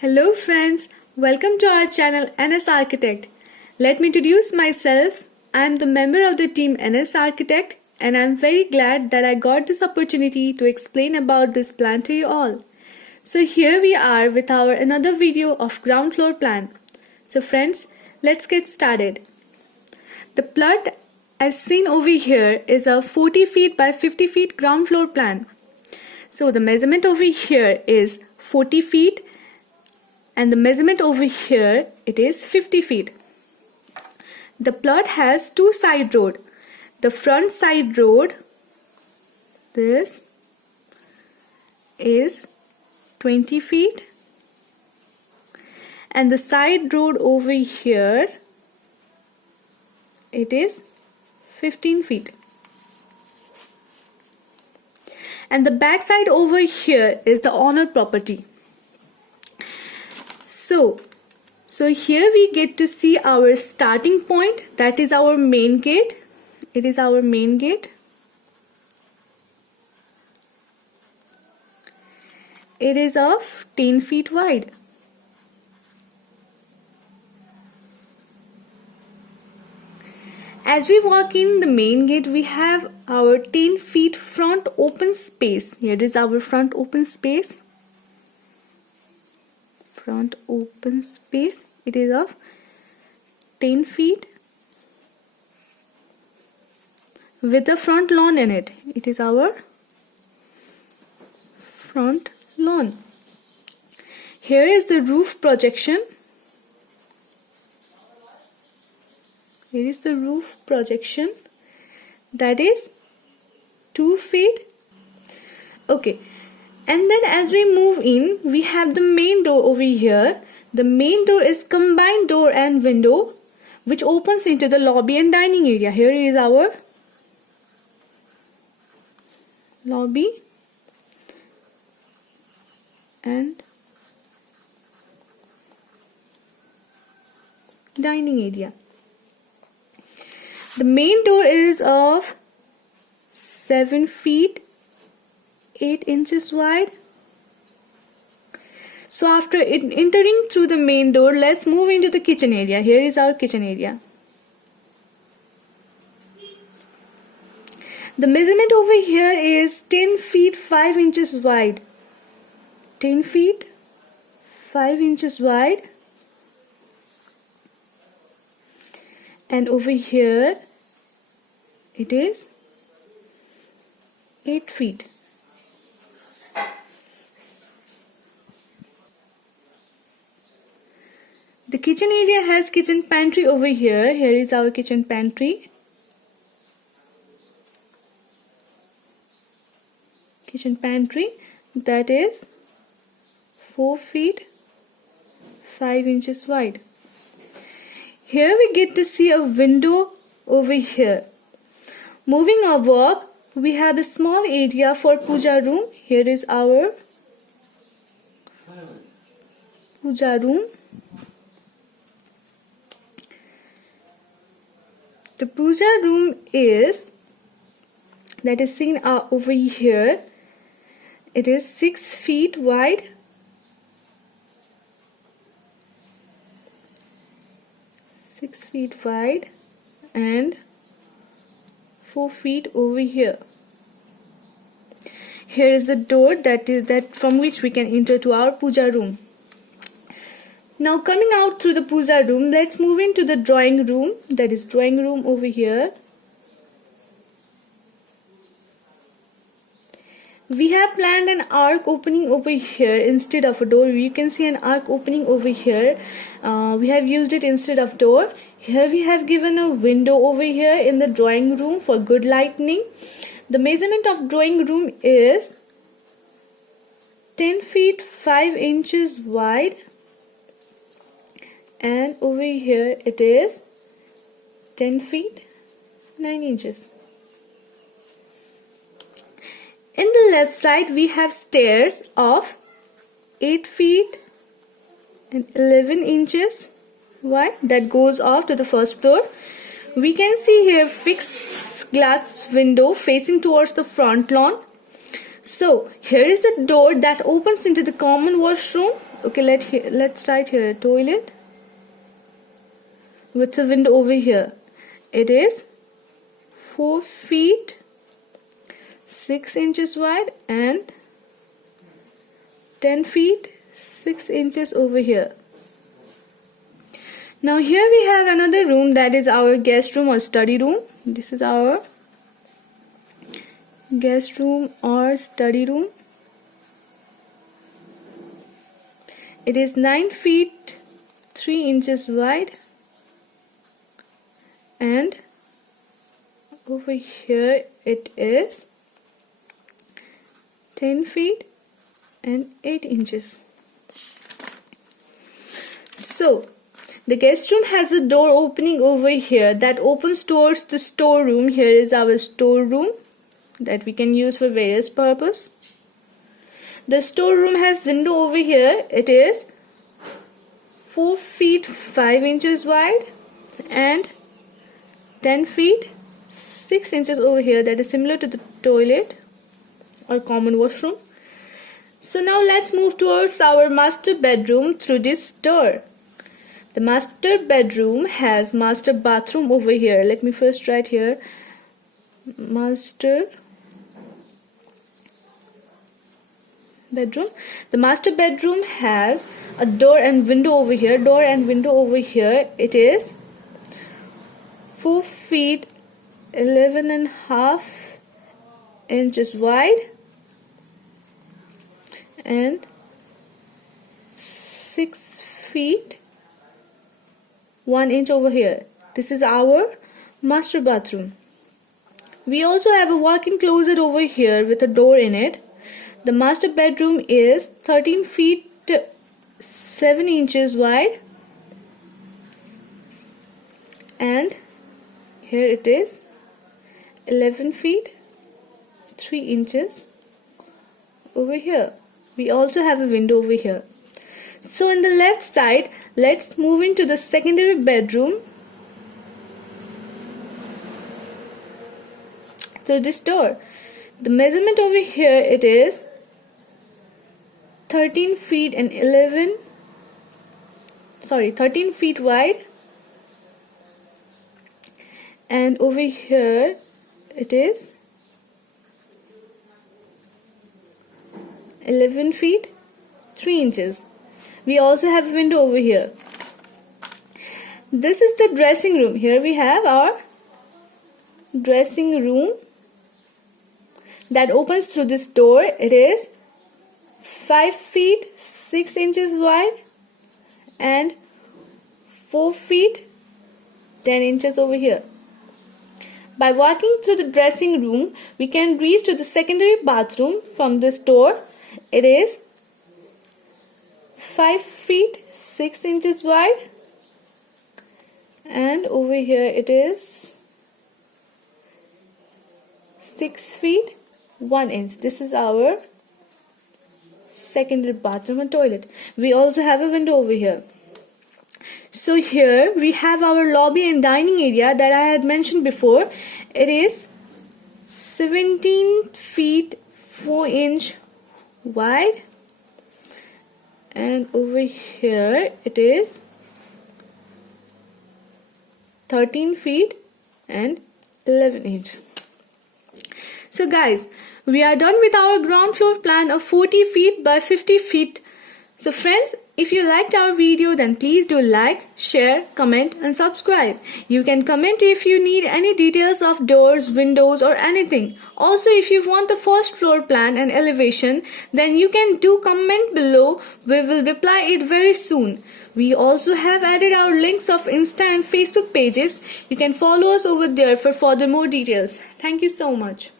Hello friends, welcome to our channel ns.architect. Let me introduce myself. I am the member of the team ns.architect and I am very glad that I got this opportunity to explain about this plan to you all. So here we are with our another video of ground floor plan. So friends, let's get started. The plot as seen over here is a 40 feet by 50 feet ground floor plan. So the measurement over here is 40 feet and the measurement over here it is 50 feet. The plot has two side road. The front side road, this is 20 feet and the side road over here it is 15 feet. And the back side over here is the owner property. So here we get to see our starting point, that is our main gate. It is our main gate. It is of 10 feet wide. As we walk in the main gate, we have our 10 feet front open space. Here is our front open space. Front open space. It is of 10 feet with the front lawn in it. It is our front lawn. Here is the roof projection. Here is the roof projection, that is 2 feet. Okay, and then as we move in, we have the main door over here. The main door is combined door and window which opens into the lobby and dining area. Here is our lobby and dining area. The main door is of 7 feet 8 inches wide. So after entering through the main door, let's move into the kitchen area. Here is our kitchen area. The measurement over here is 10 feet 5 inches wide. 10 feet 5 inches wide. And over here it is 8 feet. The kitchen area has kitchen pantry over here. Here is our kitchen pantry. Kitchen pantry, that is 4 feet 5 inches wide. Here we get to see a window over here. Moving above, we have a small area for Puja Room. Here is our Puja Room. The Puja Room is, that is seen over here, it is 6 feet wide. 6 feet wide and 4 feet over here. Here is the door that from which we can enter to our Puja Room. Now coming out through the Puja Room, let's move into the drawing room. That is drawing room over here. We have planned an arc opening over here instead of a door. You can see an arc opening over here. We have used it instead of door. Here we have given a window over here in the drawing room for good lighting. The measurement of drawing room is 10 feet 5 inches wide. And over here it is 10 feet 9 inches. In the left side we have stairs of 8 feet and 11 inches wide that goes off to the first floor. We can see here fixed glass window facing towards the front lawn. So here is a door that opens into the common washroom. Okay, let's write here toilet with a window over here. It is 4 feet 6 inches wide and 10 feet 6 inches over here. Now here we have another room, that is our guest room or study room. This is our guest room or study room. It is 9 feet 3 inches wide and over here it is 10 feet and 8 inches. So the guest room has a door opening over here that opens towards the storeroom. Here is our storeroom that we can use for various purpose. The storeroom has window over here. It is 4 feet 5 inches wide and 10 feet 6 inches over here, that is similar to the toilet or common washroom. So now let's move towards our master bedroom through this door. The master bedroom has master bathroom over here. Let me first write here master bedroom. The master bedroom has a door and window over here. Door and window over here. It is 4 feet 11 and a half inches wide and 6 feet 1 inch over here. This is our master bathroom. We also have a walk-in closet over here with a door in it. The master bedroom is 13 feet 7 inches wide and here it is 11 feet 3 inches over here. We also have a window over here. So in the left side, let's move into the secondary bedroom through this door. The measurement over here, it is 13 feet and 13 feet wide, and over here it is 11 feet 3 inches. We also have a window over here. This is the dressing room. Here we have our dressing room that opens through this door. It is 5 feet 6 inches wide and 4 feet 10 inches over here. By walking through the dressing room, we can reach to the secondary bathroom from this door. It is 5 feet 6 inches wide and over here it is 6 feet 1 inch. This is our secondary bathroom and toilet. We also have a window over here. So here we have our lobby and dining area that I had mentioned before. It is 17 feet 4 inch wide and over here it is 13 feet and 11 inch. So guys, we are done with our ground floor plan of 40 feet by 50 feet. So friends, if you liked our video, then please do like, share, comment and subscribe. You can comment if you need any details of doors, windows or anything. Also, if you want the first floor plan and elevation, then you can do comment below. We will reply it very soon. We also have added our links of Insta and Facebook pages. You can follow us over there for further more details. Thank you so much.